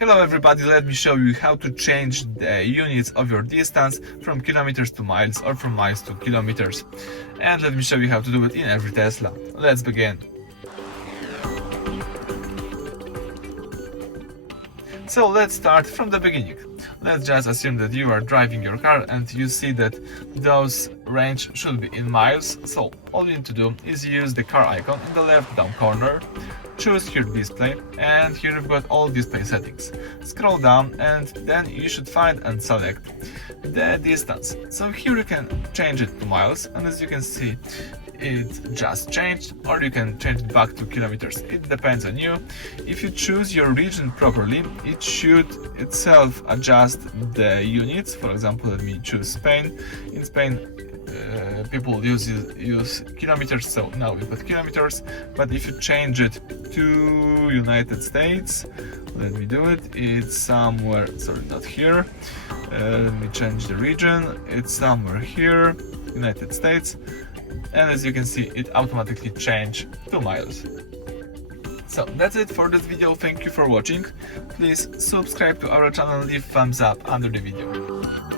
Hello everybody, let me show you how to change the units of your distance from kilometers to miles or from miles to kilometers. And let me show you how to do it in every Tesla. Let's begin. So let's start from the beginning. Let's just assume that you are driving your car and you see that those range should be in miles. So all you need to do is use the car icon in the left down corner, choose here display, and here you've got all display settings. Scroll down and then you should find and select the distance. So here you can change it to miles, and as you can see it just changed, or you can change it back to kilometers. It depends on you. If you choose your region properly, it should itself adjust the units. For example, let me choose Spain. In Spain people use kilometers, so now we've got kilometers. But if you change it to United States, let me do it, it's somewhere, sorry, not here, let me change the region, it's somewhere here, United States, and as you can see it automatically changed to miles. So that's it for this video. Thank you for watching. Please subscribe to our channel, leave thumbs up under the video.